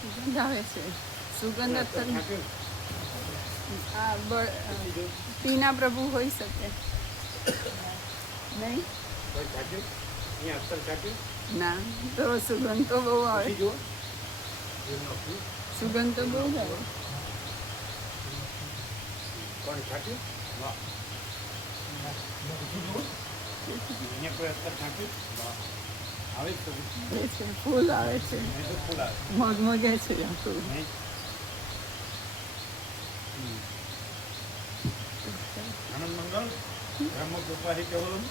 સુગંધ આવે છે. સુગંધ અત્તર ટીના પ્રભુ હોઈ શકે નહીં. ના તો સુગંધ તો બહુ આવે. સુગંધ તો બહુ આવે. ફૂલ આવે છે, મગમગે છે આખું. આનંદ મંગલ બ્રહ્મ કૃપાથી કેવલમ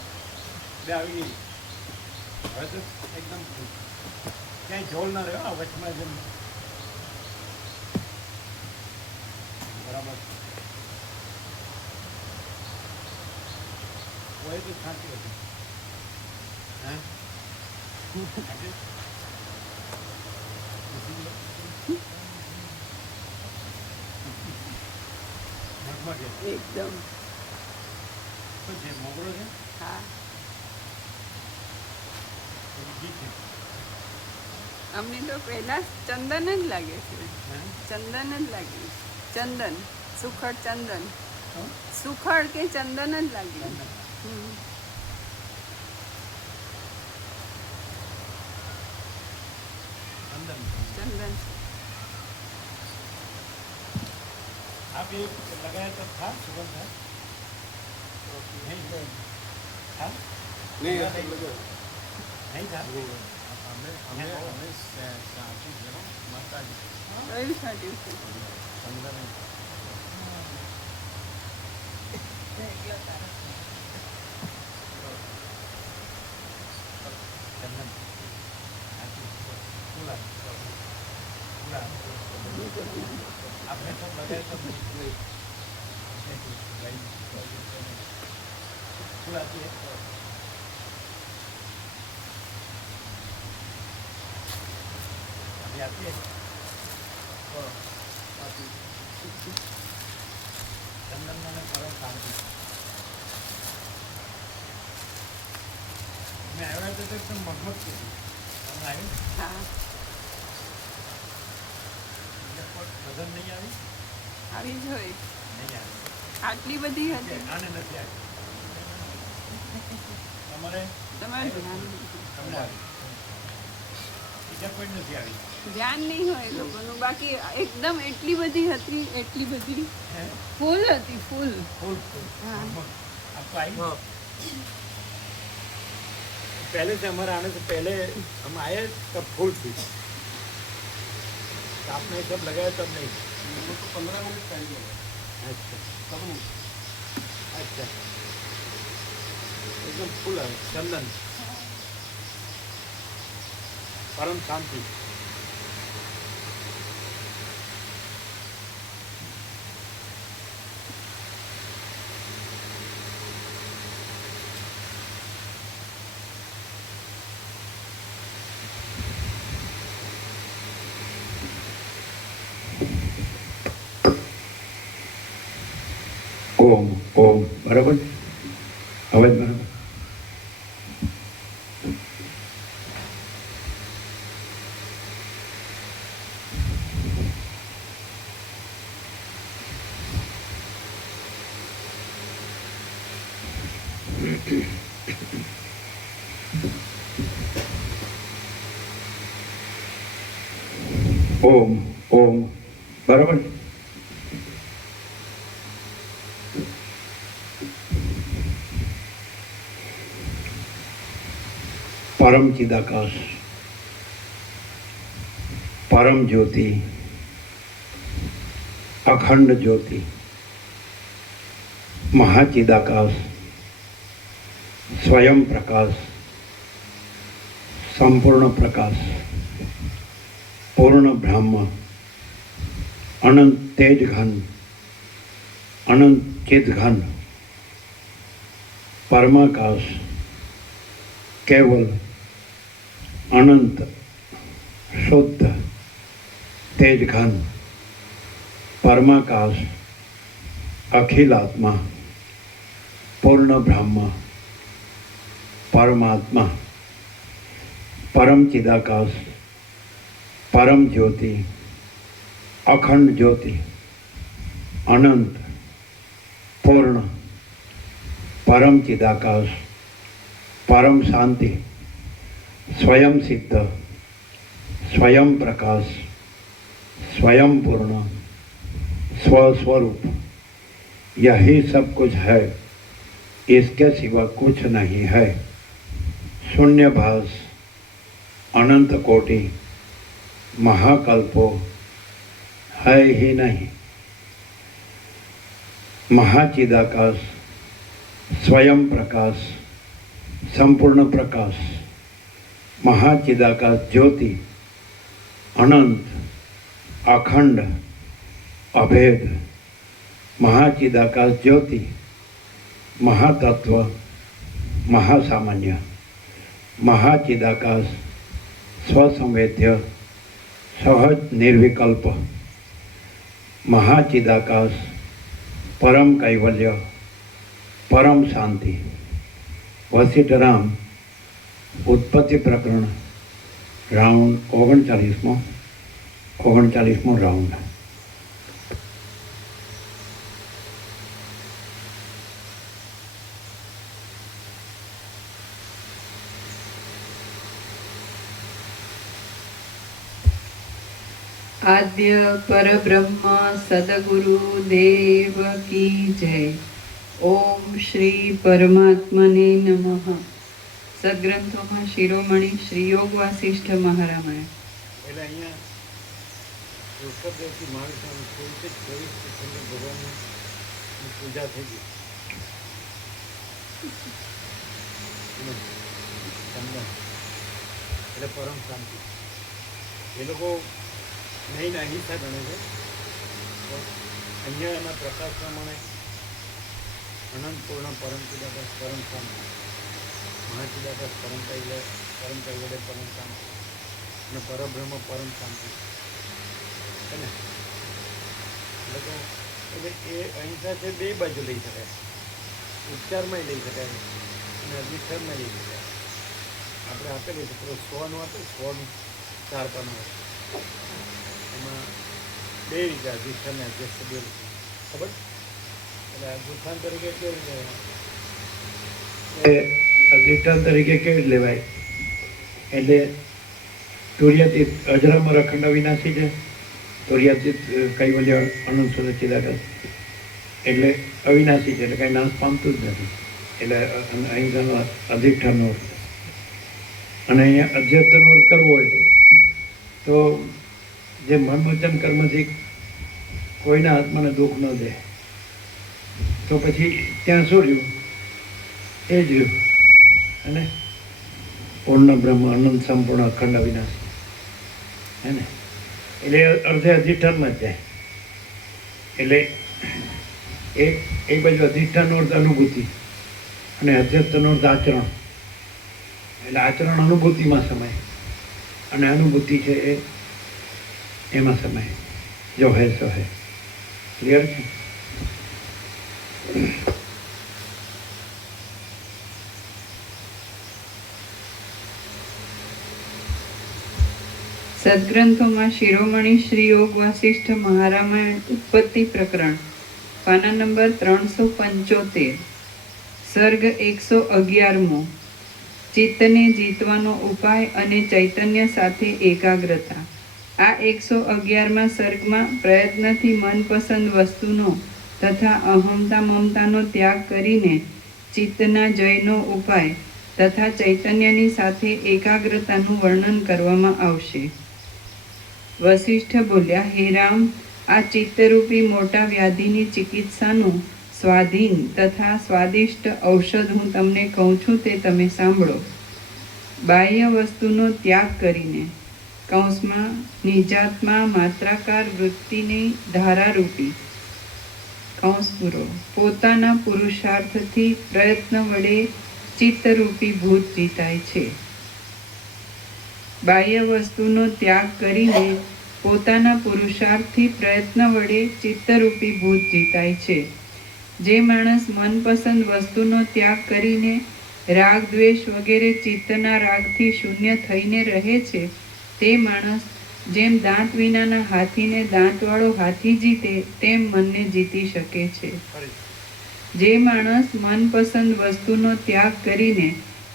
બે આવી ગઈ. હવે તો એકદમ ક્યાંય ઝોલ ના રહ્યો વચમાં જેમ બરાબર હોય તો સાચી હતી. હા એકદમ મોગરો છે. હા અમને તો પહેલા ચંદન જ લાગે છે. ચંદન જ લાગે. ચંદન સુખડ ચંદન સુખડ કે ચંદન જ લાગે. चंदन आप ये लगाया तो था सुगंध था नहीं था नहीं था हमें साथी जरा माता जी वही साथी चंदन आपने सब लगाया तो फूल आती है. अभी आती है चंदन मैंने परम शांति मैं आया तो एकदम मगमग की आए. हाँ વજન નહીં આવી. આવી જ હોય. નહીં આવી. આટલી બધી હતી. આને નથી આવી. તમારે ધ્યાન બીજા કોઈ નથી આવી. ધ્યાન નહીં હોય લોકોનું. બાકી એકદમ એટલી બધી હતી. એટલી બધી ફૂલ હતી. ફૂલ फूल हाँ आपको आई. पहले से हमारे आने से पहले हम आए तब फूल थी. आपने जब लगाया तब नहीं. तो 15 मिनट पहले. अच्छा तब नहीं. अच्छा एकदम फूल है चंदन परम शांति. ઓમ ઓમ બરાબર અવાજ બરાબર. ઓમ ઓમ બરાબર. परम चिदाकाश परम ज्योति अखंड ज्योति महाचिदाकाश स्वयं प्रकाश संपूर्ण प्रकाश पूर्ण ब्रह्म अनंत तेज घन अनंत चिद घन परमाकाश केवल अनंत शुद्ध तेज घन परमाकाश अखिल आत्मा पूर्ण ब्रह्म परमात्मा परम चिदाकाश परम ज्योति, अखंड ज्योति, अनंत, पूर्ण, परम चिदाकाश, परम शांति, स्वयं सिद्ध, स्वयं प्रकाश, स्वयं पूर्ण, स्वस्वरूप, यही सब कुछ है, इसके सिवा कुछ नहीं है। शून्यभास, अनंत कोटि, महाकल्पो है ही नहीं। महाचिदाकाश, स्वयं प्रकाश, संपूर्ण प्रकाश, महाचिदाकाश ज्योति, अनंत, अखंड, अभेद, महाचिदाकाश ज्योति, महातत्व, महासामान्य, महाचिदाकाश, स्वसंवेद्य, सहज निर्विकल्प, महाचिदाकाश, परम कैवल्य, परम शांति। वशिष्ठ राम उत्पत्ति प्रकरण राउंड 39मो राउंड। आद्य परब्रह्म सदगुरु देव की जय। ओम श्री परमात्मने नमः। સદગ્રંથોમાં શિરોમણી શ્રી યોગ વાસિષ્ઠ મહારામાયણ। એટલે અહીંયા ઋષભદેવથી મહાવિષ્ણુ 24 તીર્થંકર ભગવાનની પૂજા થઈ ગઈ। ચંદન એટલે પરમ શાંતિ। એ લોકો નહીં અહિંસા ગણે છે, તો અહીંયા એના પ્રકાશ પ્રમાણે અનંત પૂર્ણ પરમ ચિદાકાશ પરમ શાંતિ, મહાચિદાકાશ પરમ કૈવલ્ય પરમ શાંતિ અને પરબ્રહ્મ પરમ શાંતિ છે ને। એટલે એ અહિંસા છે બે બાજુ લઈ શકાય, ઉપચારમાં લઈ શકાય અને અધિષ્ઠાનમાં લઈ શકાય। આપણે આપેલું છે પેલું સ્વનું હતું, સ્વનું 4 પાનું હતું, એમાં બે રીતે અધિષ્ઠાન અધ્યક્ષ બે રીતે ખબર। એટલે અધિષ્ઠાન તરીકે કેવી રીતે અધિષ્ઠાન તરીકે કેવી લેવાય? એટલે તુર્યાતીત અજરામર અખંડ અવિનાશી છે, તુર્યાતીત કૈવલ્ય અનંત સુર ચિદાકાશ એટલે અવિનાશી છે, એટલે કાંઈ નાશ પામતું જ નથી। એટલે અહિંસાનો અધિષ્ઠાનનો અર્થ। અને અહીંયા અધ્યસ્થનો અર્થ કરવો હોય તો જે મન વચન કર્મથી કોઈના આત્માને દુઃખ ન દે, તો પછી ત્યાં શું રહ્યું? એ જ રહ્યું। અને પૂર્ણ બ્રહ્મ અનંત સંપૂર્ણ અખંડ અવિનાશી હે ને, એટલે અર્થે અધિષ્ઠાનમાં જ જાય। એટલે એક બાજુ અધિષ્ઠાનનો અર્થ અનુભૂતિ અને અધ્યસ્થનો અર્થ આચરણ। એટલે આચરણ અનુભૂતિમાં સમાય અને અનુભૂતિ છે એ એમાં સમાય, જો હે સો હે। ક્લિયર છે? સદગ્રંથોમાં શિરોમણી શ્રી યોગ વાસિષ્ઠ મહારામાયણ ઉત્પત્તિ પ્રકરણ પાના નંબર 375 સર્ગ 111મો। ચિત્તને જીતવાનો ઉપાય અને ચૈતન્ય સાથે એકાગ્રતા। આ 111માં સર્ગમાં પ્રયત્નથી મનપસંદ વસ્તુનો તથા અહમતા મમતાનો ત્યાગ કરીને ચિત્તના જયનો ઉપાય તથા ચૈતન્યની સાથે એકાગ્રતાનું વર્ણન કરવામાં આવશે। વશિષ્ઠ બોલ્યા, હે રામ, આ ચિત્તરૂપી મોટા વ્યાધિની ચિકિત્સાનું સ્વાધીન તથા સ્વાદિષ્ટ ઔષધ હું તમને કહું છું, તે તમે સાંભળો। બાહ્ય વસ્તુનો ત્યાગ કરીને કૌંસમાં નિજાત્મા માત્રાકાર વૃત્તિની ધારારૂપી કૌંસ પૂરો પોતાના પુરુષાર્થથી પ્રયત્ન વડે ચિત્તરૂપી ભૂત જીતાય છે। બાહ્ય વસ્તુનો ત્યાગ કરીને પોતાના પુરુષાર્થથી પ્રયત્ન વડે ચિત્તરૂપી ભૂત જીતાય છે। જે માણસ મનપસંદ વસ્તુનો ત્યાગ કરીને રાગ દ્વેષ વગેરે ચિત્તના રાગથી શૂન્ય થઈને રહે છે, તે માણસ જેમ દાંત વિનાના હાથીને દાંતવાળો હાથી જીતે તેમ મનને જીતી શકે છે. ફરી જે માણસ મનપસંદ વસ્તુનો ત્યાગ કરીને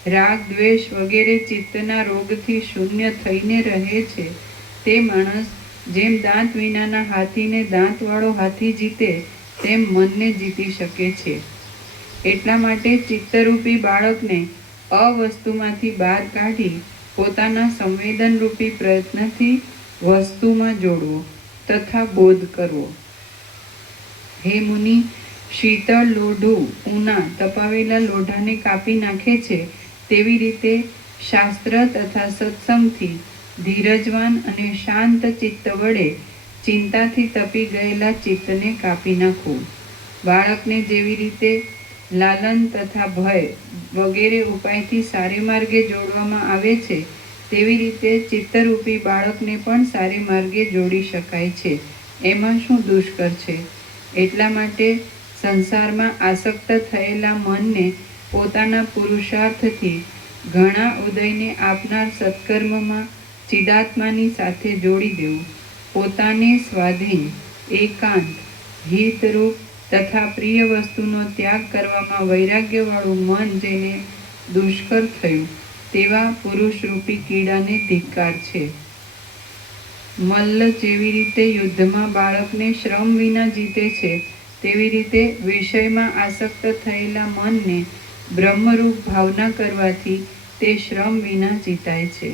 રાગ દ્વેષ વગેરે ચિત્તના રોગથી શૂન્ય થઈને રહે છે તે માણસ જેમ દાંત વિનાના હાથીને દાંતવાળો હાથી જીતે તેમ મનને જીતી શકે છે. એટલા માટે ચિત્તરૂપી બાળકને અવસ્તુમાંથી બહાર કાઢી પોતાના સંવેદનરૂપી પ્રયત્નથી વસ્તુમાં જોડવો તથા બોધ કરવો. હે મુનિ, શીતળ લોઢું ઉના તપાવેલા લોઢાને કાપી નાખે છે તેવી રીતે શાસ્ત્ર તથા સત્સંગથી ધીરજવાન અને શાંત ચિત્ત વડે ચિંતાથી તપી ગયેલા ચિત્તને કાપી નાખવું. બાળકને જેવી રીતે લાલન તથા ભય વગેરે ઉપાયથી સારે માર્ગે જોડવામાં આવે છે તેવી રીતે ચિત્તરૂપી બાળકને પણ સારે માર્ગે જોડી શકાય છે. એમાં શું દુષ્કર છે? એટલા માટે સંસારમાં આસક્ત થયેલા મનને પોતાના પુરુષાર્થથી ઘણા ઉદયને આપનાર સત્કર્મમાં ચિદાત્માની સાથે જોડી દેવું. પોતાને સ્વાધીન, એકાંત, હિતરૂપ તથા પ્રિય વસ્તુનો ત્યાગ કરવામાં વૈરાગ્યવાળું મન જેને દુષ્કર થયું તેવા પુરુષરૂપી કીડાને ધિક્કાર છે. મલ્લ જેવી રીતે યુદ્ધમાં બાળકને શ્રમ વિના જીતે છે તેવી રીતે વિષયમાં આસક્ત થયેલા મનને બ્રહ્મરૂપ ભાવના કરવાથી તે શ્રમ વિના જીતાય છે.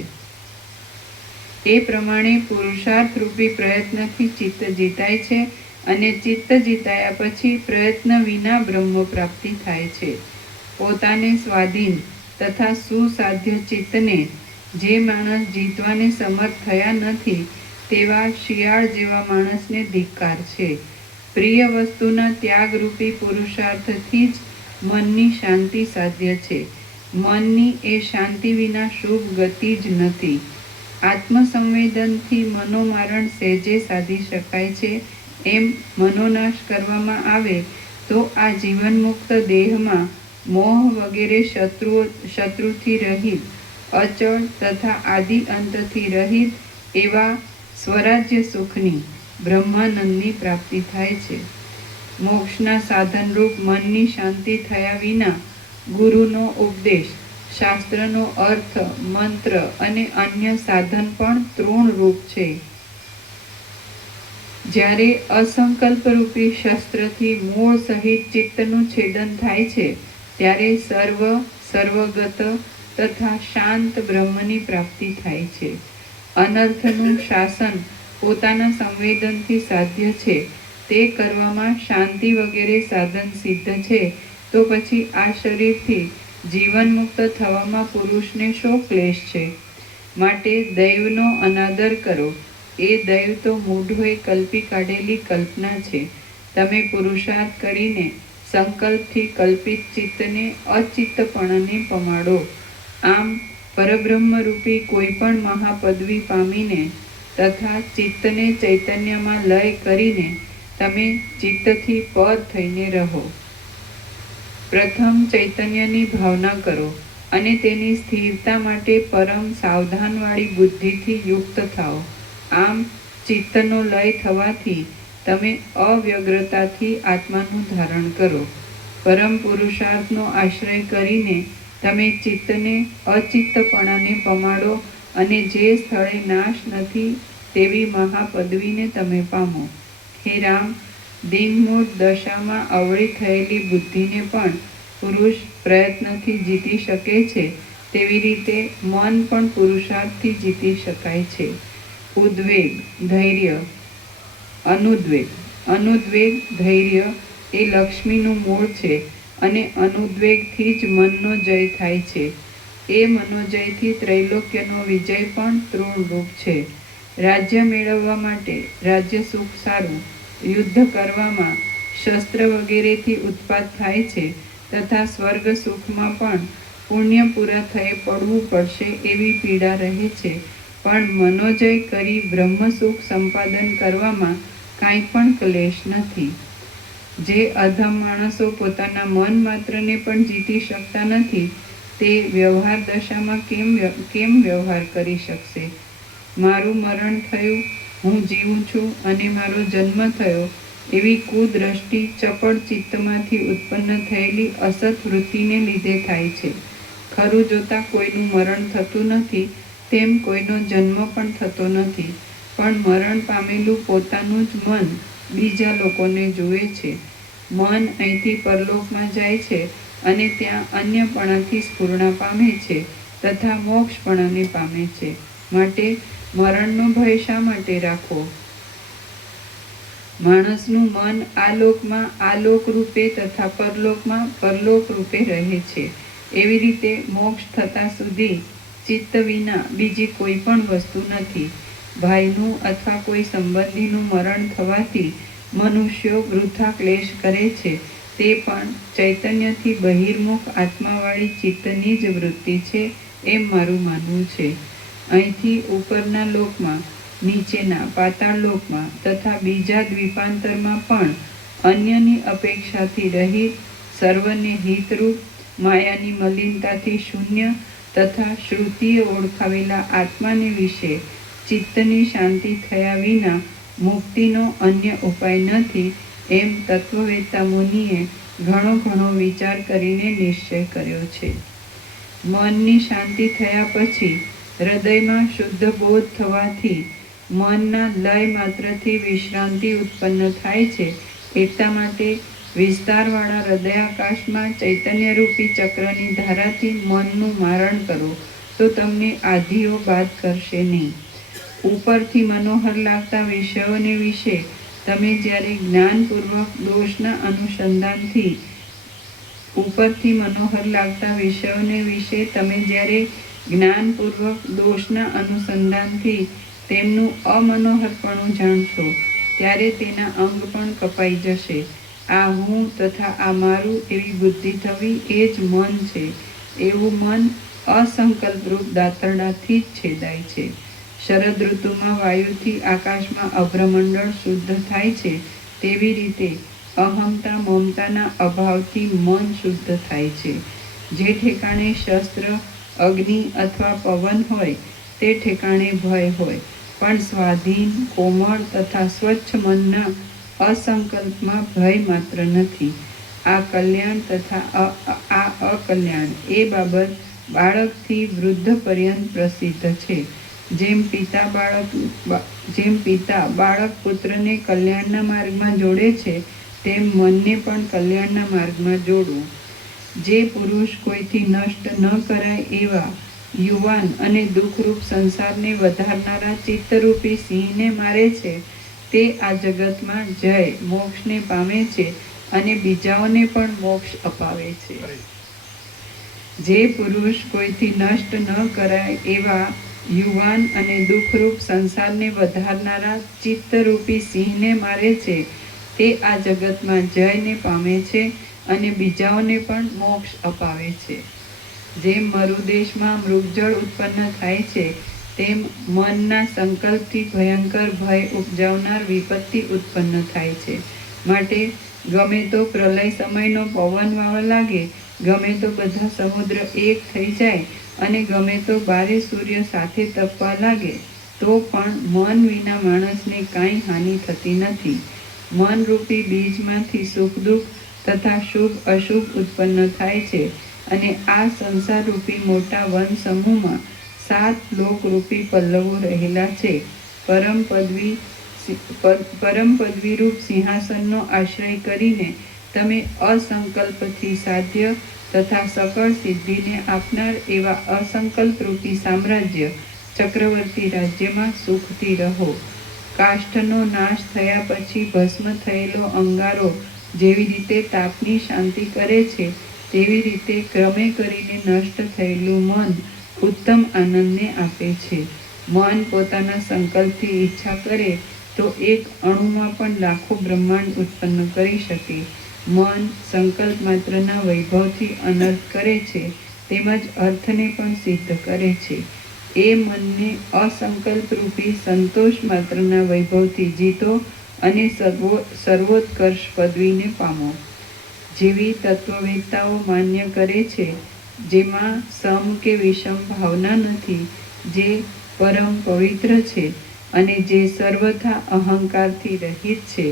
એ પ્રમાણે પુરુષાર્થરૂપી પ્રયત્નથી ચિત્ત જીતાય છે અને ચિત્ત જીતાયા પછી પ્રયત્ન વિના બ્રહ્મ પ્રાપ્તિ થાય છે. પોતાને સ્વાધીન તથા સુસાધ્ય ચિત્તને જે માણસ જીતવાને સમર્થ થયા નથી તેવા શિયાળ જેવા માણસને ધિક્કાર છે. પ્રિય વસ્તુના ત્યાગરૂપી પુરુષાર્થથી જ મનની શાંતિ સાધ્ય છે. મનની એ શાંતિ વિના શુભ ગતિ જ નથી. આત્મસંવેદનથી મનોમારણ સહેજે સાધી શકાય છે. એમ મનોનાશ કરવામાં આવે તો આ જીવનમુક્ત દેહમાં મોહ વગેરે શત્રુથી રહિત, અચળ તથા આદિ અંતથી રહિત એવા સ્વરાજ્ય સુખની, બ્રહ્માનંદની પ્રાપ્તિ થાય છે. મોક્ષના સાધનરૂપ મનની શાંતિ થયા વિના ગુરુનો ઉપદેશ, શાસ્ત્રનો અર્થ, મંત્ર અને અન્ય સાધન પણ તૃણરૂપ છે. જ્યારે અસંકલ્પરૂપી શસ્ત્રથી મૂળ સહિત ચિત્તનું છેદન થાય છે ત્યારે સર્વગત તથા શાંત બ્રહ્મની પ્રાપ્તિ થાય છે. અનર્થનું શાસન પોતાના સંવેદનથી સાધ્ય છે તે કરવામાં શાંતિ વગેરે સાધન સિદ્ધ છે તો પછી આ શરીરથી જીવનમુક્ત થવામાં પુરુષને શો ક્લેશ છે? માટે દૈવનો અનાદર કરો. એ દૈવ તો મૂઢોએ કલ્પી કાઢેલી કલ્પના છે. તમે પુરુષાર્થ કરીને સંકલ્પથી કલ્પિત ચિત્તને અચિત્તપણાને પમાડો. આમ પરબ્રહ્મરૂપી કોઈ પણ મહાપદવી પામીને તથા ચિત્તને ચૈતન્યમાં લય કરીને તમે ચિત્તથી પર થઈને રહો. પ્રથમ ચૈતન્યની ભાવના કરો અને તેની સ્થિરતા માટે પરમ સાવધાનવાળી બુદ્ધિથી યુક્ત થાઓ. આમ ચિત્તનો લય થવાથી તમે અવ્યગ્રતાથી આત્માનું ધારણ કરો. પરમ પુરુષાર્થનો આશ્રય કરીને તમે ચિત્તને અચિત્તપણાને પમાડો અને જે સ્થળે નાશ નથી તેવી મહાપદવીને તમે પામો. હે રામ, દિનમૂઢ દશામાં અવળી થયેલી બુદ્ધિને પણ પુરુષ પ્રયત્નથી જીતી શકે છે તેવી રીતે મન પણ પુરુષાર્થથી જીતી શકાય છે. ઉદ્વેગ, ધૈર્ય, અનુદ્વેગ. અનુદ્વેગ, ધૈર્ય એ લક્ષ્મીનું મૂળ છે અને અનુદ્વેગથી જ મનનો જય થાય છે. એ મનોજયથી ત્રૈલોક્યનો વિજય પણ તૃણરૂપ છે. રાજ્ય મેળવવા માટે રાજ્ય સુખ સારું, યુદ્ધ કરવામાં શસ્ત્ર વગેરેથી ઉત્પાત થાય છે તથા સ્વર્ગ સુખમાં પણ પુણ્ય પૂરા થયે પડવું પડશે એવી પીડા રહે છે. પણ મનોજય કરી બ્રહ્મસુખ સંપાદન કરવામાં કાંઈ પણ ક્લેશ નથી. જે અધમ માણસો પોતાના મન માત્રને પણ જીતી શકતા નથી તે વ્યવહાર દશામાં કેમ વ્યવહાર કરી શકશે? મારું મરણ થયું, હું જીવું છું અને મારો જન્મ થયો, એવી કુદ્રષ્ટિ ચપળ ચિત્તમાંથી ઉત્પન્ન થયેલી અસત વૃત્તિને લીધે થાય છે. ખરું જોતા કોઈનું મરણ થતું નથી, તેમ કોઈનો જન્મ પણ થતો નથી. પણ મરણ પામેલું પોતાનું જ મન બીજા લોકોને જુએ છે. મન અહીંથી પરલોકમાં જાય છે અને ત્યાં અન્યપણાથી સ્ફૂર્ણા પામે છે તથા મોક્ષપણાને પામે છે. માટે મરણનો ભય શા માટે રાખવો? માણસનું મન આ લોકમાં આલોક રૂપે તથા પરલોકમાં પરલોક રૂપે રહે છે. એવી રીતે મોક્ષ થતા સુધી ચિત્ત વિના બીજી કોઈ પણ વસ્તુ નથી. ભાઈનું અથવા કોઈ સંબંધીનું મરણ થવાથી મનુષ્યો વૃથા ક્લેશ કરે છે, તે પણ ચૈતન્યથી બહિર્મુખ આત્માવાળી ચિત્તની જ વૃત્તિ છે, એમ મારું માનવું છે. અહીંથી ઉપરના લોકમાં, નીચેના પાતાળ લોકમાં તથા બીજા દ્વીપાંતરમાં પણ અન્યની અપેક્ષાથી રહિત, સર્વને હિતરૂપ, માયાની મલિનતાથી શૂન્ય તથા શ્રુતિએ ઓળખાવેલા આત્માને વિશે ચિત્તની શાંતિ થયા વિના મુક્તિનો અન્ય ઉપાય નથી, એમ તત્વવેત્તા મુનિએ ઘણો વિચાર કરીને નિશ્ચય કર્યો છે. મનની શાંતિ થયા પછી હૃદયમાં શુદ્ધ બોધ થવાથી મનના લય માત્રથી વિશ્રાંતિ ઉત્પન્ન થાય છે. એટલા માટે વિસ્તારવાળા હૃદયાકાશમાં ચૈતન્યરૂપી ચક્રની ધારાથી મનનું મારણ કરો, તો તમને આધિઓ બાદ કરશે નહીં. ઉપરથી મનોહર લાગતા વિષયોને વિશે તમે જ્યારે જ્ઞાનપૂર્વક દોષના અનુસંધાનથી ઉપરથી મનોહર લાગતા વિષયોને વિશે તમે જ્યારે જ્ઞાનપૂર્વક દોષના અનુસંધાનથી તેમનું અમનોહરપણું જાણશો, ત્યારે તેના અંગ પણ કપાઈ જશે. આ હું તથા આ મારું એવી બુદ્ધિ થવી એ જ મન છે. એવું મન અસંકલ્પરૂપ દાતરડાથી જ છેદાય છે. શરદ ઋતુમાં વાયુથી આકાશમાં અભ્રમંડળ શુદ્ધ થાય છે, તેવી રીતે અહમતા મમતાના અભાવથી મન શુદ્ધ થાય છે. જે ઠેકાણે શસ્ત્ર, અગ્નિ અથવા પવન હોય તે ઠેકાણે ભય હોય, પણ સ્વાધીન, કોમળ તથા સ્વચ્છ મનના અસંકલ્પમાં ભય માત્ર નથી. આ કલ્યાણ તથા આ અકલ્યાણ એ બાબત બાળકથી વૃદ્ધ પર્યંત પ્રસિદ્ધ છે. જેમ પિતા બાળક પુત્રને કલ્યાણના માર્ગમાં જોડે છે, તેમ મનને પણ કલ્યાણના માર્ગમાં જોડવું. જે પુરુષ કોઈથી નષ્ટ ન કરાય એવા યુવાન અને દુઃખરૂપ સંસારને વધારનારા ચિત્તરૂપી સિંહને મારે છે, તે આ જગતમાં જય મોક્ષને પામે છે અને બીજાઓને પણ મોક્ષ અપાવે છે. જે પુરુષ કોઈથી નષ્ટ ન કરાય એવા યુવાન અને દુઃખરૂપ સંસારને વધારનારા ચિત્તરૂપી સિંહને મારે છે, તે આ જગતમાં જયને પામે છે અને બીજાઓને પણ મોક્ષ અપાવે છે. જેમ મરુદેશમાં મૃગજળ ઉત્પન્ન થાય છે, તેમ મનના સંકલ્પથી ભયંકર ભય ઉપજાવનાર વિપત્તિ ઉત્પન્ન થાય છે. માટે ગમે તો પ્રલય સમયનો પવન વાવા લાગે, ગમે તો બધા સમુદ્ર એક થઈ જાય અને ગમે તો બારે સૂર્ય સાથે તપવા લાગે, તો પણ મન વિના માણસને કાંઈ હાનિ થતી નથી. મનરૂપી બીજમાંથી સુખ દુઃખ તથા શુભ અશુભ ઉત્પન્ન થાય છે અને આ સંસારરૂપી મોટા વન સમૂહમાં 7 લોકરૂપી પલ્લવો રહેલા છે. પરમ પદવીરૂપ સિંહાસનનો આશ્રય કરીને તમે અસંકલ્પથી સાધ્ય તથા સકળ સિદ્ધિને આપનાર એવા અસંકલ્પરૂપી સામ્રાજ્ય ચક્રવર્તી રાજ્યમાં સુખથી રહો. કાષ્ઠનો નાશ થયા પછી ભસ્મ થયેલો અંગારો જેવી રીતે તાપની શાંતિ કરે છે, તેવી રીતે ક્રમે કરીને નષ્ટ થયેલું મન ઉત્તમ આનંદને આપે છે. મન પોતાના સંકલ્પથી ઈચ્છા કરે તો એક અણુમાં પણ લાખો બ્રહ્માંડ ઉત્પન્ન કરી શકે. મન સંકલ્પ માત્રના વૈભવથી અનર્થ કરે છે, તેમજ અર્થને પણ સિદ્ધ કરે છે. એ મનને અસંકલ્પરૂપી સંતોષ માત્રના વૈભવથી જીતો અને સર્વોત્કર્ષ પદવીને પામો. જેવી તત્વવેત્તાઓ માન્ય કરે છે, જેમાં સમ કે વિષમ ભાવના નથી, જે પરમ પવિત્ર છે અને જે સર્વથા અહંકારથી રહિત છે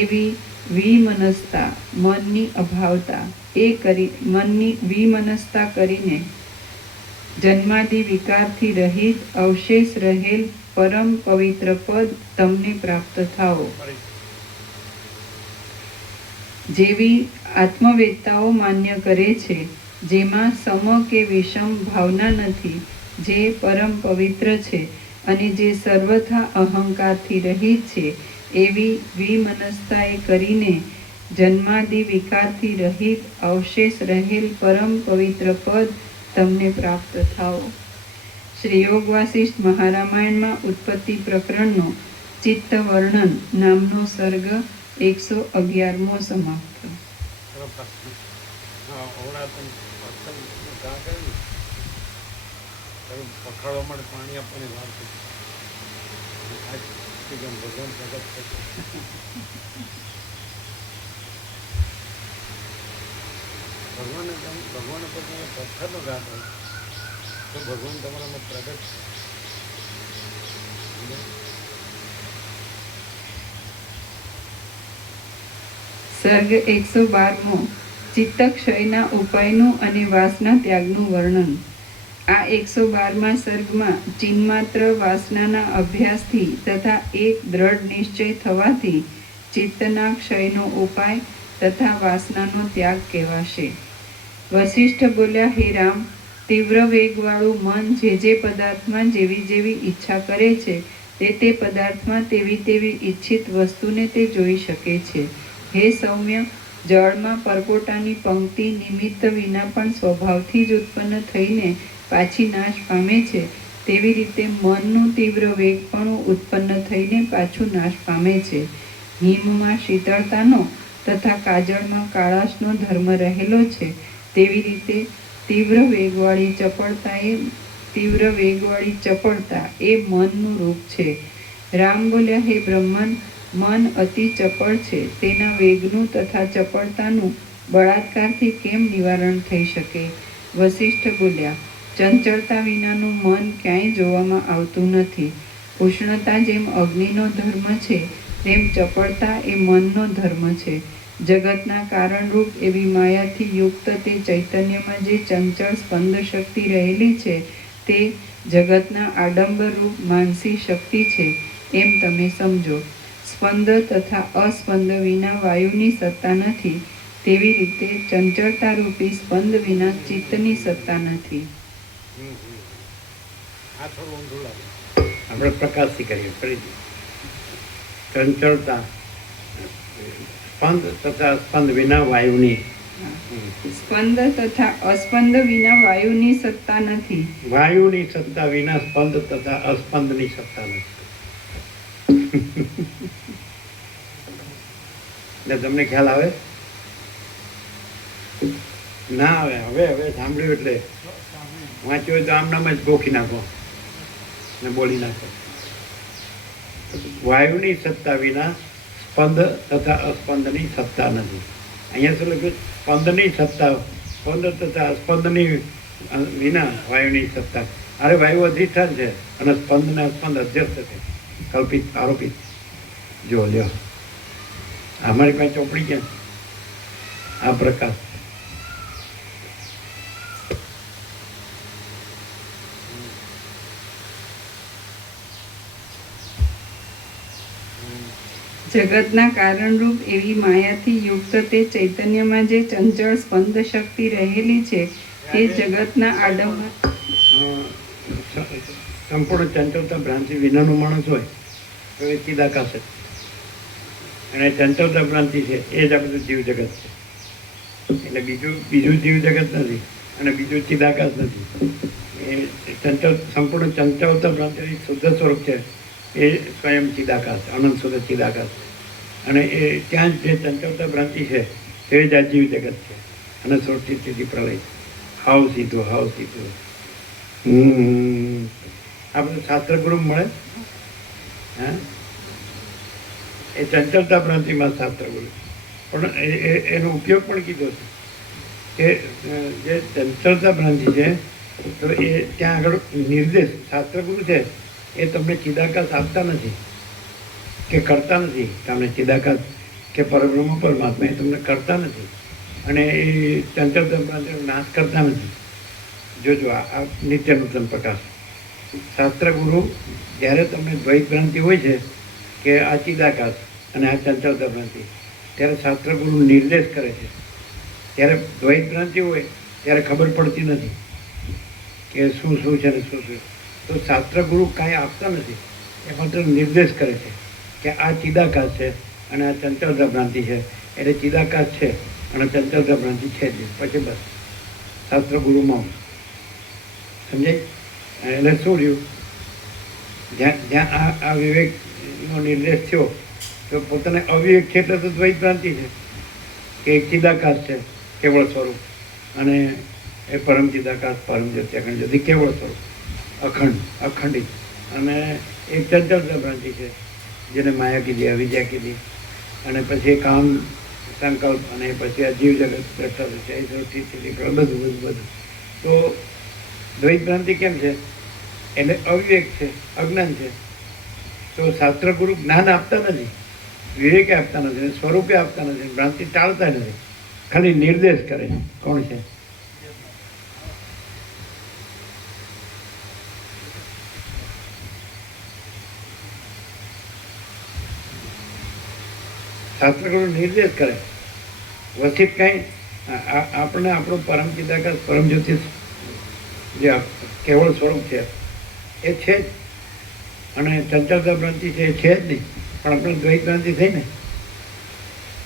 એવી વિમનસ્તા મનની અભાવતા મનની વિમનસ્તા કરીને જન્માદિ વિકારથી રહિત અવશેષ રહેલ પરમ પવિત્ર પદ તમને પ્રાપ્ત થાઓ. જેવી આત્મવેદતાઓ માન્ય કરે છે, જેમાં સમ કે વિષમ ભાવના નથી, જે પરમ પવિત્ર છે અને જે સર્વથા અહંકારથી રહિત છે, એવી વિમનસ્તાએ કરીને જન્માદિ વિકારથી રહિત અવશેષ રહેલ પરમ પવિત્ર પદ તમને પ્રાપ્ત થાઓ. શ્રી યોગ વાસિષ્ઠ મહારામાયણમાં ઉત્પત્તિ પ્રકરણનો ચિત્ત વર્ણન નામનો સર્ગ 111મો સમાપ્ત. પખાડવા માટે પાણી આપવાની વાર છે. ભગવાન પ્રગટ થશે. ભગવાને પોતાના પથ્થરનો ઘાટ હોય તો ભગવાન તમારામાં પ્રગટ છે. સર્ગ 112મો ચિત્તક્ષયના ઉપાયનું અને વાસના ત્યાગનું વર્ણન. આ 112મા સર્ગમાં ચિન્માત્ર વાસનાના અભ્યાસથી તથા એક દ્રઢ નિશ્ચય થવાથી ચિત્તના ક્ષયનો ઉપાય તથા વાસનાનો ત્યાગ કહેવાશે. વશિષ્ઠ બોલ્યા, હે રામ, તીવ્ર વેગવાળું મન જે પદાર્થમાં જેવી જેવી ઈચ્છા કરે છે તે પદાર્થમાં તેવી ઈચ્છિત વસ્તુને તે જોઈ શકે છે. હે સૌમ્ય, જળમાં પરપોટાની પંક્તિ નિમિત્ત વિના પણ સ્વભાવથી જ ઉત્પન્ન થઈને પાછી નાશ પામે છે, તેવી રીતે મનનું તીવ્ર વેગપણું ઉત્પન્ન થઈને પાછું નાશ પામે છે. હિમમાં શીતળતાનો તથા કાજળમાં કાળાશનો ધર્મ રહેલો છે, તેવી રીતે તીવ્ર વેગવાળી ચપળતા એ મનનું રૂપ છે. રામ બોલ્યા, હે બ્રહ્મન, મન અતિ ચપળ છે, તેના વેગનું તથા ચપળતાનું બળાત્કારથી કેમ નિવારણ થઈ શકે? વશિષ્ઠ બોલ્યા, ચંચળતા વિનાનું મન ક્યાંય જોવામાં આવતું નથી. ઉષ્ણતા જેમ અગ્નિનો ધર્મ છે, તેમ ચપળતા એ મનનો ધર્મ છે. જગતના કારણરૂપ એવી માયાથી યુક્ત તે ચૈતન્યમાં જે ચંચળ સ્પંદ શક્તિ રહેલી છે, તે જગતના આડંબરરૂપ માનસી શક્તિ છે, એમ તમે સમજો. સ્પંદ તથા અસ્પંદ વિના વાયુની સત્તા નથી, તેવી રીતે ચંચળતારૂપી સ્પંદ વિના ચિત્તની સત્તા નથી. આપણે પ્રકાશથી કરીએ ફરીથી. ચંચળતા સ્પંદ તથા સ્પંદ વિના વાયુની સ્પંદ તથા અસ્પંદ વિના વાયુની સત્તા નથી. વાયુની સત્તા વિના સ્પંદ તથા અસ્પંદની સત્તા નથી. તમને ખ્યાલ આવે? ના આવે. હવે સાંભળ્યું એટલે વાંચ્યું હોય તો આમ નામ જ ગોખી નાખો ને બોલી નાખો. વાયુની સત્તા વિના સ્પંદ તથા અસ્પંદની સત્તા નથી. અહીંયા શું લખ્યું? સ્પંદની સત્તા, સ્પંદ તથા અસ્પંદની વિના વાયુની સત્તા. અરે વાયુ અધિષ્ઠાન છે અને સ્પંદ ને અસ્પંદ અધ્યસ્ત છે, કલ્પિત આરોપિત. જો લ્યો, અમારી પાસે ચોપડી ક્યાં? આ પ્રકાશ. જગતના કારણરૂપ એવી માયાથી યુક્ત તે ચૈતન્યમાં જે ચંચળ સ્પંદ શક્તિ રહેલી છે, તે જગતના આડંબર સંપૂર્ણ ચંચળતા ભ્રાંતિ વિનાનો માણસ હોય તો એ ચિદાકાશ છે. અને ચંચળતા ભ્રાંતિ છે એ જ આ બધું જીવ જગત છે. એટલે બીજું જીવ જગત નથી અને બીજું ચિદાકાશ નથી. એ સંપૂર્ણ ચંચળતા ભ્રાંતિ શુદ્ધ સ્વરૂપ છે, એ સ્વયં ચિદાકાશ, અનંત શુદ્ધ ચિદાકાશ. અને એ ત્યાં જ જે ચંચળતા ભ્રાંતિ છે તે જ આ જીવ જગત છે. અને સૃષ્ટિ સ્થિતિ પ્રલય હાવ સીધું. આ બધું શાસ્ત્ર ગુરુ મળે. હા, એ ચંચળતા ભ્રાંતિમાં શાસ્ત્ર ગુરુ. પણ એનો ઉપયોગ પણ કીધો છે કે જે ચંચળતા ભ્રાંતિ છે તો એ ત્યાં આગળ નિર્દેશ શાસ્ત્રગુરુ છે એ તમને ચિદાકાશ આપતા નથી કે કરતા નથી. તમને ચિદાકાશ કે પરબ્રહ્મ પરમાત્મા એ તમને કરતા નથી અને એ ચંચળ તત્વનો નાશ કરતા નથી. જોજો આ નિત્ય નૂતન પ્રકાશ શાસ્ત્રગુરુ જ્યારે તમને દ્વૈત ભ્રાંતિ હોય છે કે આ ચિદાકાશ અને આ ચંચળતા ભ્રાંતિ, ત્યારે શાસ્ત્રગુરુ નિર્દેશ કરે છે. ત્યારે દ્વૈત ભ્રાંતિ હોય ત્યારે ખબર પડતી નથી કે શું શું છે ને શું શું. તો શાસ્ત્રગુરુ કાંઈ આપતા નથી, એ માત્ર નિર્દેશ કરે છે કે આ ચિદાકાશ છે અને આ ચંચળતા ભ્રાંતિ છે. એટલે ચિદાકાશ છે અને ચંચળતા ભ્રાંતિ છે જ નહીં. પછી બસ શાસ્ત્રગુરુમાં સમજાય. એટલે શું રહ્યું, જ્યાં જ્યાં આ વિવેકનો નિર્દેશ થયો તો પોતાને અવિવેક છે એટલે તો દ્વૈત ભ્રાંતિ છે કે એક ચિદાકાશ છે કેવળ સ્વરૂપ અને એ પરમ ચિદાકાશ પરમ જ્યોતિ અખંડ જ્યોતિ કેવળ સ્વરૂપ અખંડિત અને એક ચંચળતા ભ્રાંતિ છે જેને માયા કીધી, અવિદ્યા કીધી અને પછી કામ સંકલ્પ અને પછી આ જીવ જગત દ્રષ્ટા છે એ સૃષ્ટિ બધું. તો દ્વૈત ભ્રાંતિ કેમ છે? એટલે અવિવેક છે, અજ્ઞાન છે. તો શાસ્ત્રગુરુ જ્ઞાન આપતા નથી, વિવેકે આપતા નથી, સ્વરૂપે આપતા નથી, ભ્રાંતિ ટાળતા નથી, ખાલી નિર્દેશ કરે છે. કોણ છે? શાસ્ત્રગુરુ નિર્દેશ કરે. વસિત કાંઈ આપણને આપણું પરમ ચિદાકાશ પરમ જ્યોતિષ જે કેવળ સ્વરૂપ છે એ છે જ, અને ચંચળતા ભ્રાંતિ છે એ છે જ નહીં. પણ આપણે દ્વૈત ભ્રાંતિ થઈ ને,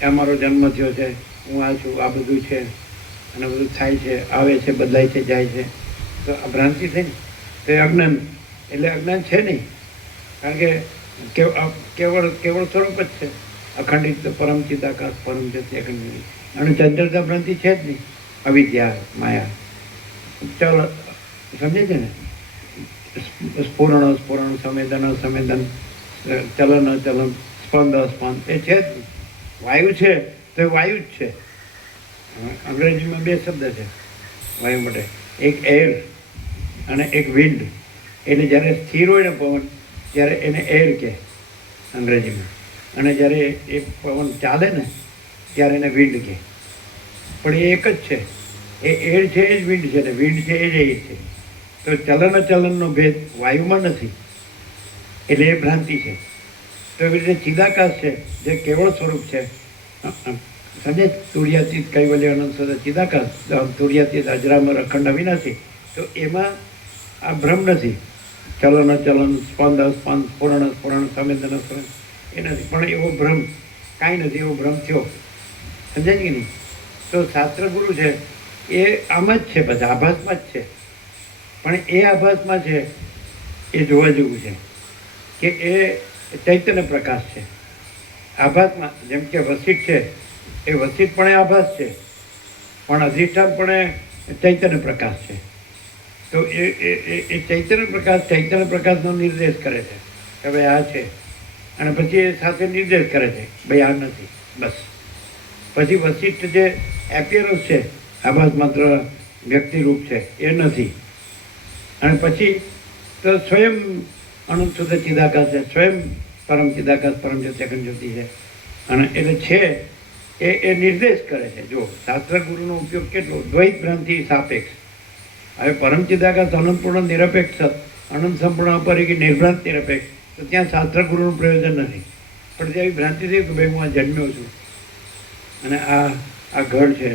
એ અમારો જન્મ થયો છે, હું આ છું, આ બધું છે અને બધું થાય છે, આવે છે, બદલાય છે, જાય છે. તો આ ભ્રાંતિ થઈ ને, તો એ અજ્ઞાન. એટલે અજ્ઞાન છે નહીં, કારણ કે કેવળ સ્વરૂપ જ છે, અખંડિત પરમ ચિદાકાશ પરમ જ્યોતિ અખંડિત. અને ચંચળતા ભ્રાંતિ છે જ નહીં, અવિદ્યા માયા. ચાલો સમજે છે ને, સ્ફુરણ સંવેદન ચલન સ્પંદ એ છે જ નહીં. વાયુ છે તો એ વાયુ જ છે. અંગ્રેજીમાં બે શબ્દ છે વાયુ માટે, એક એર અને એક વિન્ડ. એટલે જ્યારે સ્થિર હોય ને પવન ત્યારે એને એર કહે અંગ્રેજીમાં, અને જ્યારે એ પવન ચાલે ને ત્યારે એને વિન્ડ કહે. પણ એ એક જ છે, એ એર છે એ જ વિન્ડ છે ને વિન્ડ છે એ જ એર છે. તો ચલનનો ભેદ વાયુમાં નથી, એટલે એ ભ્રાંતિ છે. તો એવી રીતે ચિદાકાશ છે જે કેવળ સ્વરૂપ છે, સમજે? તુર્યાતીત કૈવલ્ય અનંત સદા ચિદાકાશ, તુર્યાતીત અજરામર અખંડ અવિનાશી. તો એમાં આ ભ્રમ નથી. ચલન સ્પંદ સ્ફુરણ સંવેદન એ નથી. પણ એવો ભ્રમ કાંઈ નથી, એવો ભ્રમ થયો. સમજાય કે નહીં? તો શાસ્ત્રગુરુ છે એ આમાં જ છે, બધા આભાસમાં જ છે. પણ એ આભાસમાં છે એ જોવા જેવું છે કે એ ચૈતન્ય પ્રકાશ છે આભાસમાં. જેમ કે વસિત છે, એ વસિત પણ એ આભાસ છે, પણ અધિષ્ઠાન પણ એ ચૈતન્ય પ્રકાશ છે. તો એ ચૈતન્ય પ્રકાશનો નિર્દેશ કરે છે કે ભાઈ આ છે, અને પછી એ સાથે નિર્દેશ કરે છે ભાઈ આ નથી, બસ. પછી વસિષ્ઠ જે એપિયરન્સ છે, આભાસ માત્ર વ્યક્તિરૂપ છે, એ નથી. અને પછી તો સ્વયં અનંત શુદ્ધ ચિદાકાશ છે, સ્વયં પરમ ચિદાકાશ પરમ જ્યોતિ અખંડ જ્યોતિ છે. અને એટલે છે એ નિર્દેશ કરે છે. જો શાસ્ત્રગુરુનો ઉપયોગ કેટલો, દ્વૈત ભ્રાંતિ સાપેક્ષ. હવે પરમ ચિદાકાશ અનંતપૂર્ણ નિરપેક્ષ, અનંત સંપૂર્ણ અપરિકી નિર્ભ્રાંત નિરપેક્ષ, તો ત્યાં શાસ્ત્રગુરુનું પ્રયોજન નથી. પણ ત્યાં એવી ભ્રાંતિ થઈ કે ભાઈ હું આ જન્મ્યો છું અને આ ઘર છે,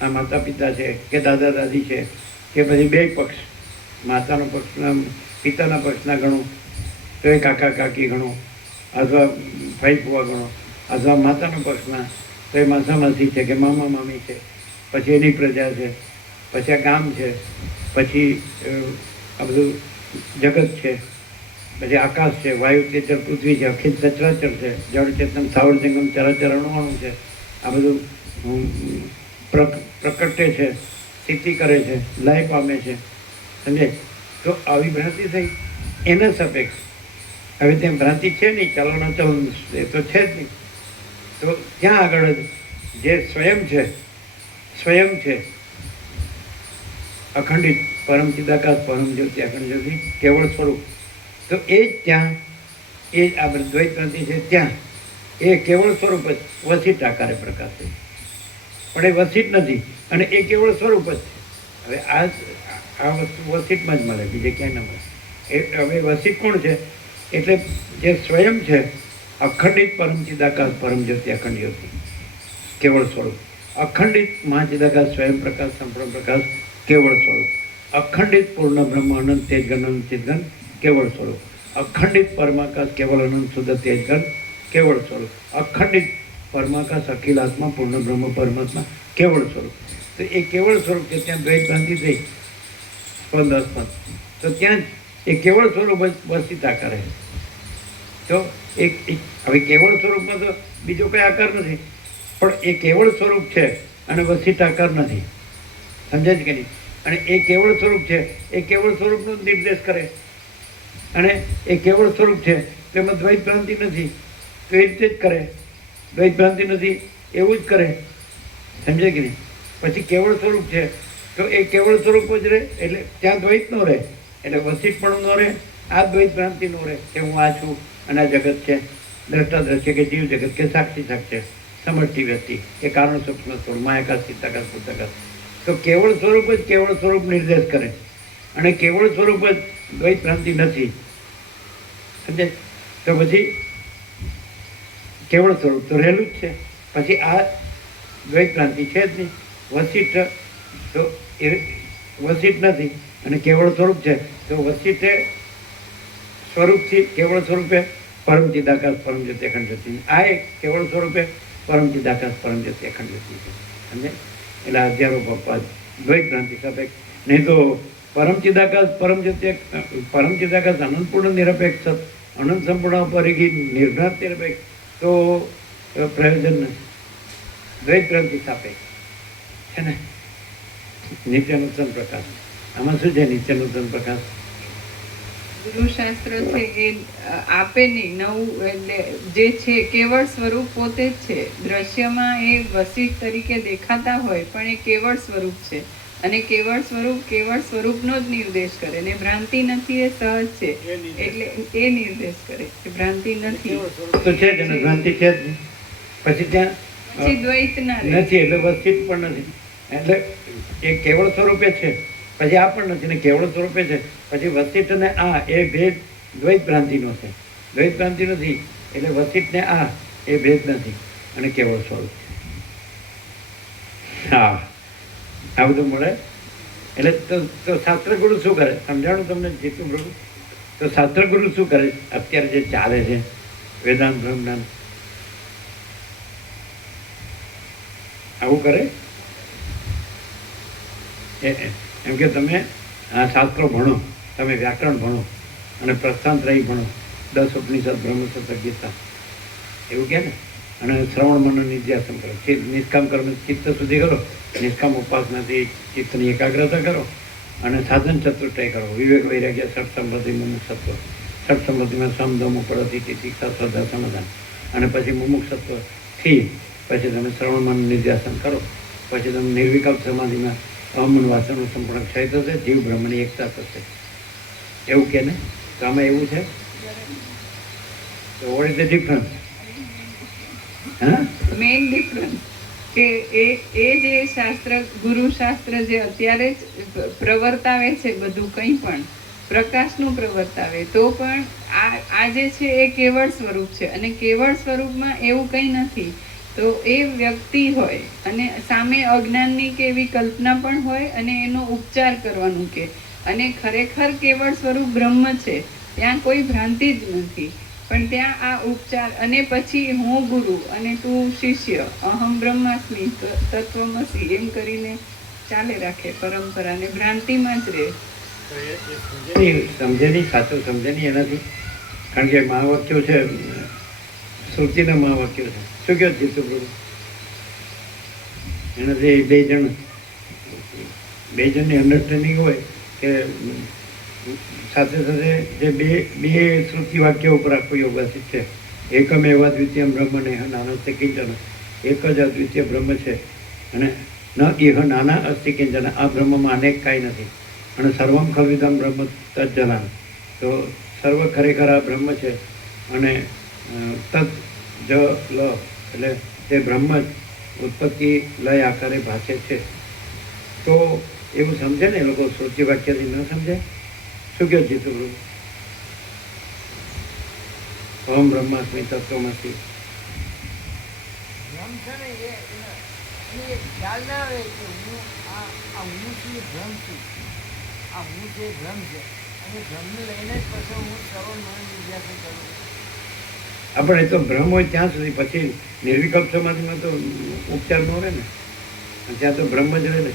આ માતા પિતા છે કે દાદા દાદી છે, કે પછી બે પક્ષ, માતાનો પક્ષના પિતાના પક્ષના ગણો તો એ કાકા કાકી ગણો, અથવા ભાઈ ફુવા ગણો, અથવા માતાનો પક્ષના તો એ માસા માસી છે કે મામા મામી છે, પછી એની પ્રજા છે, પછી આ ગામ છે, પછી આ બધું જગત છે, પછી આકાશ છે, વાયુ તેજર પૃથ્વી છે, અખિલ સચરાચર છે, જળ ચેતન સ્થાવર જંગમ ચરાચર અણુઅણુ છે. આ બધું પ્રકટે છે, સ્થિતિ કરે છે, લય પામે છે, સમજે? તો આવી ભ્રાંતિ થઈ એના સાપેક્ષ. હવે ત્યાં ભ્રાંતિ છે નહીં, ચલન એ તો છે જ નહીં. તો ત્યાં આગળ જે સ્વયં છે અખંડિત પરમ ચિદાકાશ પરમ જ્યોતિ અખંડ જ્યોતિ કેવળ સ્વરૂપ. તો એ જ ત્યાં એ જ આ દ્વૈત ભ્રાંતિ છે ત્યાં એ કેવળ સ્વરૂપ જ વસિત આકારે પ્રકાશે, પણ એ વસિત નથી અને એ કેવળ સ્વરૂપ જ છે. હવે આ વસ્તુ વસિતમાં જ મળે, બીજે ક્યાંય ન મળે. એ હવે વસિત કોણ છે? એટલે જે સ્વયં છે અખંડિત પરમ ચિદાકાશ પરમ જ્યોતિ અખંડ જ્યોતિ કેવળ સ્વરૂપ, અખંડિત મહાચિદાકાશ સ્વયં પ્રકાશ સંપૂર્ણ પ્રકાશ કેવળ સ્વરૂપ, અખંડિત પૂર્ણ બ્રહ્મ અનંત તેજગણ અનંત ચિદગણ કેવળ સ્વરૂપ, અખંડિત પરમાકાશ કેવળ અનંત શુદ્ધ તેજગણ કેવળ સ્વરૂપ, અખંડિત પરમાકાશ અખિલ આત્મા પૂર્ણ બ્રહ્મ પરમાત્મા કેવળ સ્વરૂપ. તો એ કેવળ સ્વરૂપ છે ત્યાં દ્વૈત ભ્રાંતિ થઈ સ્પંદ અસ્પંદ, તો ત્યાં એ કેવળ સ્વરૂપ જ વસિતા કરે. તો હવે કેવળ સ્વરૂપમાં તો બીજો કઈ આકાર નથી, પણ એ કેવળ સ્વરૂપ છે અને વસિત આકાર નથી. સમજાય છે કે નહીં? અને એ કેવળ સ્વરૂપ છે એ કેવળ સ્વરૂપનો નિર્દેશ કરે અને એ કેવળ સ્વરૂપ છે તેમાં દ્વૈત ભ્રાંતિ નથી તો એ રીતે જ કરે, દ્વૈત ભ્રાંતિ નથી એવું જ કરે. સમજાય કે નહીં? પછી કેવળ સ્વરૂપ છે તો એ કેવળ સ્વરૂપ જ રહે, એટલે ત્યાં દ્વૈત નો રહે, એટલે વસિત પણ નો રહે, આ દ્વૈત ભ્રાંતિ નો રહે કે હું આ છું અને આ જગત છે, દ્રષ્ટા દ્રશ્ય કે જીવ જગત કે સાક્ષી સાક્ષી સમર્થી વ્યક્તિ કે કારણ સૂક્ષ્મ સ્થળ માયાકાશ ચિત્તાકાશ પુસ્તકાશ. તો કેવળ સ્વરૂપ જ કેવળ સ્વરૂપ નિર્દેશ કરે અને કેવળ સ્વરૂપ જ દ્વૈત ભ્રાંતિ નથી. સમજે? તો પછી કેવળ સ્વરૂપ તો રહેલું જ છે, પછી આ દ્વૈત ભ્રાંતિ છે જ નહીં. વસિત તો એ વસિત નથી અને કેવળ સ્વરૂપ છે, તો વસિતે સ્વરૂપથી કેવળ સ્વરૂપે પરમ ચિદાકાશ પરમ જ્યોતિ અખંડ જ્યોતિ, આ એક કેવળ સ્વરૂપે પરમ ચિદાકાશ પરમ જ્યોતિ અખંડ જ્યોતિ છે. સમજે? એટલે હજારો પપ્પા દ્વૈત ભ્રાંતિ સાપેક્ષ, નહીં તો પરમ ચિદાકાશ પરમ જ્યોતિ પરમ ચિદાકાશ અનંતપૂર્ણ નિરપેક્ષ અનંત સંપૂર્ણ પરિગી નિર્ભ્રાંત નિરપેક્ષ તો પ્રયોજન નથી. દ્વૈત ભ્રાંતિ સાપેક્ષ છે ને. નિત્ય નૂતન પ્રકાશ, આમાં શું છે? નિત્ય નૂતન પ્રકાશ ગુરુશાસ્ત્ર છે એ આપે નહીં નવું, એટલે જે છે કેવળ સ્વરૂપ પોતે જ છે. દ્રશ્યમાં એ વસિત તરીકે દેખાતા હોય પણ એ કેવળ સ્વરૂપ છે અને કેવળ સ્વરૂપનો જ નિર્દેશ કરે ને ભ્રાંતિ નથી એ સહજ છે, એટલે એ નિર્દેશ કરે કે ભ્રાંતિ નથી તો છે જ અને ભ્રાંતિ છે જ નહીં. પછી ત્યાં પછી દ્વૈત ના રહે. નથી એટલે વસ્તિત પણ નથી, એટલે એ કેવળ સ્વરૂપે છે, પછી આ પણ નથી ને કેવળ સ્વરૂપે છે, પછી વસ્તિત ને આ એ ભેદ દ્વૈત ભ્રાંતિનો છે. દ્વૈત ભ્રાંતિ નથી એટલે વસ્તિત ને આ એ ભેદ નથી અને કેવળ સ્વરૂપ છે. હા, આ બધું મળે. એટલે તો શાસ્ત્ર ગુરુ શું કરે? સમજાણું તમને જીતું પ્રભુ? તો શાસ્ત્ર ગુરુ શું કરે અત્યારે જે ચાલે છે વેદાંત બ્રહ્મજ્ઞાન, આવું કરે એમ કે તમે આ શાસ્ત્રો ભણો, તમે વ્યાકરણ ભણો અને પ્રસ્થાંતરય ભણો, 10 ઉપનિષદ બ્રહ્મસૂત્ર ગીતા એવું કે ને, અને શ્રવણ મનન નિધ્યાસન કરો, નિષ્કામ કર્મ ચિત્ત સુધી કરો, નિષ્કામ ઉપાસનાથી ચિત્તની એકાગ્રતા કરો અને સાધન ચતુષ્ટય કરો, વિવેક વૈરાગ્ય ષટ સંપત્તિ મુમુક્ષત્વ, ષટ સંપત્તિમાં સમ દમ ઉપરથી તિતિક્ષા શ્રદ્ધા સમાધાન, અને પછી મુમુક્ષત્વથી પછી તમે શ્રવણ મનન નિધ્યાસન કરો, પછી તમે નિર્વિકલ્પ સમાધિમાં અમન વાસણનું સંપૂર્ણ ક્ષય થશે, જીવ બ્રહ્મની એકતા થશે એવું કે ને. તો આમાં એવું છે તો what is the difference? Main difference કે એ જે શાસ્ત્ર ગુરુ શાસ્ત્ર જે અત્યારે જ પ્રવર્તાવે છે બધું કંઈ પણ પ્રકાશનું પ્રવર્તાવે, તો પણ આ જે છે એ કેવળ સ્વરૂપ છે અને કેવળ સ્વરૂપમાં એવું કંઈ નથી. તો એ વ્યક્તિ હોય અને સામે અજ્ઞાનની કે એવી કલ્પના પણ હોય અને એનો ઉપચાર કરવાનું કે, અને ખરેખર કેવળ સ્વરૂપ બ્રહ્મ છે, ત્યાં કોઈ ભ્રાંતિ જ નથી, પણ ત્યાં આ ઉપચાર અને પછી હું ગુરુ અને તું શિષ્ય, અહમ બ્રહ્માસ્મિ તત્વમસી એમ કરીને ચાલે રાખે પરંપરા ને ભ્રાંતિમાં જ રહે. સમજે નહીં, સાચું સમજે નહીં એનાથી. કારણ કે મહાવાક્યો છે, શ્રુતિના મહાવાક્યો છે. શું કહો જીતું પ્રભુ? એનાથી બે જણની અન્ડરસ્ટેન્ડિંગ હોય કે સાથે સાથે જે બે શ્રુતિ વાક્યો ઉપર આખું યોગાસિત છે. એકમ એવા દ્વિતીય બ્રહ્મ ને નાનસ્તે કિંચન, એક જ અદ્વિતીય બ્રહ્મ છે અને ન ઇહ નાના અસ્તિ કિંચન, આ બ્રહ્મમાં અનેક કાંઈ નથી. અને સર્વમ ખલવિદમ બ્રહ્મ તજ્જલાન, તો સર્વ ખરેખર આ બ્રહ્મ છે. અને તત જ લ એટલે તે બ્રહ્મ જ ઉત્પત્તિ લય આકારે ભાષે છે. તો એવું સમજે ને એ લોકો શ્રુતિ વાક્યથી ન સમજે. શું કહે છે તું? ઓમ બ્રહ્માસ્મિ તત્વમસી. ભ્રમ છે ને એને એ ખ્યાલ ના આવે કે હું આ હું છું એ ભ્રમ છું, આ હું છે એ ભ્રમ છે, અને ભ્રમને લઈને જ પછી હું શ્રવણ મનન નિધ્યાસન કરું. આપણે તો ભ્રમ હોય ત્યાં સુધી, પછી નિર્વિકલ્પ સમાધિમાં તો ઉપચાર ન રહે ને, અને ત્યાં તો બ્રહ્મ જ રહે ને.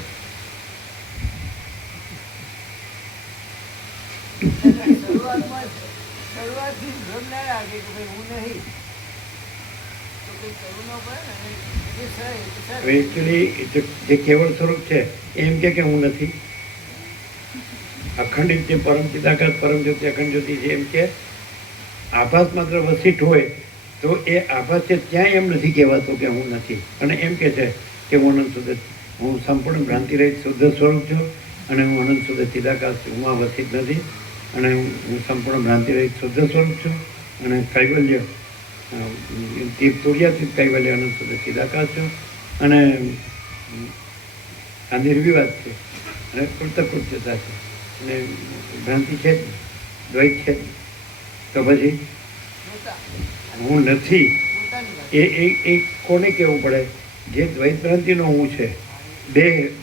શરૂઆતથી જ ભ્રમ ના લાગે કે ભાઈ હું નહીં, તો કંઈ કરવું ન પડે ને. જે છે એ તો છે. એકચ્યુઅલી જે કેવળ સ્વરૂપ છે એ એમ કે હું નથી. અખંડિત જે પરમ ચિદાકાશ પરમ જ્યોતિ અખંડ જ્યોતિ છે એમ કે આભાસ માત્ર વસિત હોય તો એ આભાસ છે ત્યાં એમ નથી કહેવાતો કે હું નથી. અને એમ કે છે કે હું અનંત શુદ્ધ, હું સંપૂર્ણ ભ્રાંતિ રહિત શુદ્ધ સ્વરૂપ છું, અને હું અનંત શુદ્ધ ચિદાકાશ છું, હું આ વસિત નથી. અને હું સંપૂર્ણ ભ્રાંતિ રહિત શુદ્ધ સ્વરૂપ છું, અને કૈવલ્ય તુર્યાતીત કૈવલ્ય અનંત શુદ્ધ ચિદાકાશ છું. અને આ નિર્વિવાદ છે, અને કૃતકૃત્યતા છે, અને ભ્રાંતિ છે જ, દ્વૈત છે જ. તો પછી પોતા હું નથી પોતાની વાત. એ કોને કહેવું પડે? જે દ્વૈત ભ્રાંતિનો હું છે,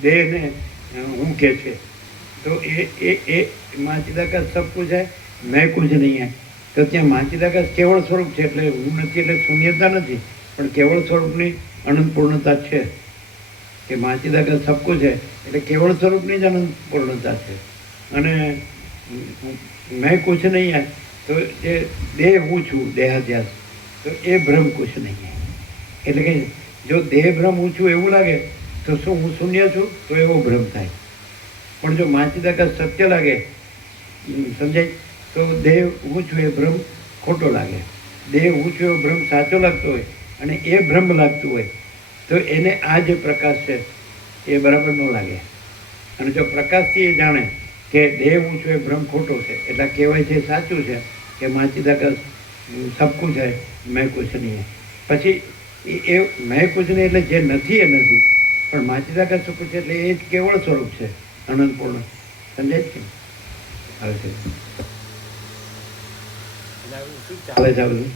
દેહને હું કે છે. તો એ માચિદાકાશ સબ કુછ है, मैं कुछ नहीं है. તો ત્યાં માચિદાકાશ કેવળ સ્વરૂપ છે, એટલે હું નથી એટલે શૂન્યતા નથી, પણ કેવળ સ્વરૂપની અનંત પૂર્ણતા છે. કે માચિદાકાશ સબ કુછ है એટલે કેવળ સ્વરૂપની જ અનંત પૂર્ણતા છે. અને મેં કુછ નહીં है, તો જે દેહ હું છું, દેહાધ્યાસ, તો એ ભ્રમ કુછ નહીં है. એટલે કે જો દેહ ભ્રમ હું છું એવું લાગે તો શું હું શૂન્ય છું? તો એવો ભ્રમ થાય. પણ જો માચિદાકાશ સત્ય લાગે, સમજાય, તો દેહ હું છું એ ભ્રમ ખોટો લાગે. દેહ હું છું એવો ભ્રમ સાચો લાગતો હોય, અને એ ભ્રમ લાગતું હોય તો એને આ જે પ્રકાશ છે એ બરાબર ન લાગે. અને જો પ્રકાશથી એ જાણે કે દેહ હું છું એ ભ્રમ ખોટો છે, એટલે કહેવાય છે સાચું છે કે માચિદાકાશ સબ કુછ है, मैं कुछ नहीं है. પછી એ મેં કુછ નહીં એટલે જે નથી એ નથી, પણ માચિદાકાશ સબ કુછ એટલે એ જ કેવળ સ્વરૂપ છે, અનંતપૂર્ણ. સમજાય છે? આવે છે, એટલે હવે શું ચાલે ચાલે? છે આ બધું.